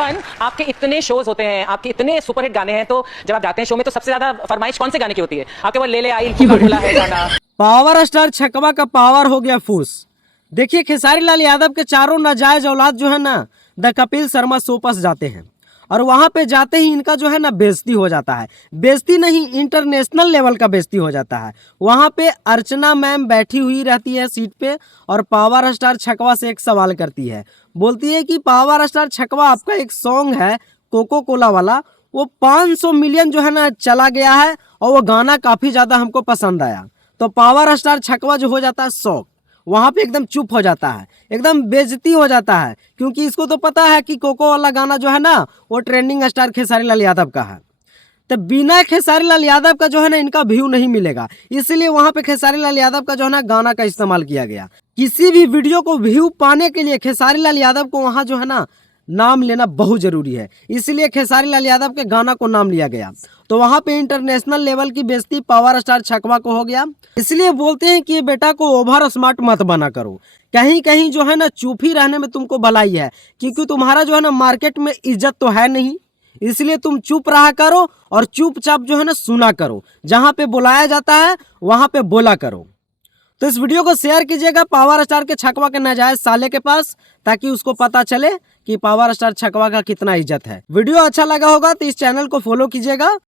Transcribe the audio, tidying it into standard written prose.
पवन, आपके इतने शोज होते हैं, आपके इतने सुपरहिट गाने हैं, तो जब आप जाते हैं शो में तो सबसे ज्यादा फरमाइश कौन से गाने की होती है? आपके वो ले ले आई कोका-कोला है गाना। पावर स्टार छकवा का पावर हो गया फूस। देखिए खेसारी लाल यादव के चारों नाजायज औलाद जो है ना द कपिल शर्मा शो पर जाते हैं और वहां पे जाते ही इनका जो है ना बेइज्जती हो जाता है। बेइज्जती नहीं, इंटरनेशनल लेवल का बेइज्जती हो जाता है। वहां पे अर्चना मैम बैठी हुई रहती है सीट पे और पावर स्टार छकवा से एक सवाल करती है। बोलती है कि पावर स्टार छकवा, आपका एक सॉन्ग है कोको कोला वाला, वो 500 मिलियन जो है ना चला गया है और वो गाना काफी ज्यादा हमको पसंद आया। तो पावर स्टार छकवा जो हो जाता है शॉक, वहां पे एकदम चुप हो जाता है, एकदम बेइज्जती हो जाता है, क्योंकि इसको तो पता है कि कोको वाला गाना जो है ना वो ट्रेंडिंग स्टार खेसारी लाल यादव का है। तो बिना खेसारी लाल यादव का जो है ना इनका व्यू नहीं मिलेगा, इसलिए वहां पे खेसारी लाल यादव का जो है ना गाना का इस्तेमाल किया गया। किसी भी वीडियो को व्यू पाने के लिए खेसारी लाल यादव को वहां जो है ना नाम लेना बहुत जरूरी है, इसलिए खेसारी लाल यादव के गाना को नाम लिया गया। तो वहां पे इंटरनेशनल लेवल की बेइज्जती पावर स्टार छकवा को हो गया। इसलिए बोलते हैं कि बेटा को ओवर स्मार्ट मत बना करो, कहीं कहीं जो है ना चुप ही रहने में तुमको भलाई है, क्योंकि तुम्हारा जो है ना मार्केट में इज्जत तो है नहीं, इसलिए तुम चुप रहा करो और चुपचाप जो है ना सुना करो, जहां पे बुलाया जाता है वहां पे बोला करो। तो इस वीडियो को शेयर कीजिएगा पावर स्टार के छकवा के नाजायज साले के पास, ताकि उसको पता चले कि पावर स्टार छकवा का कितना इज्जत है। वीडियो अच्छा लगा होगा तो इस चैनल को फॉलो कीजिएगा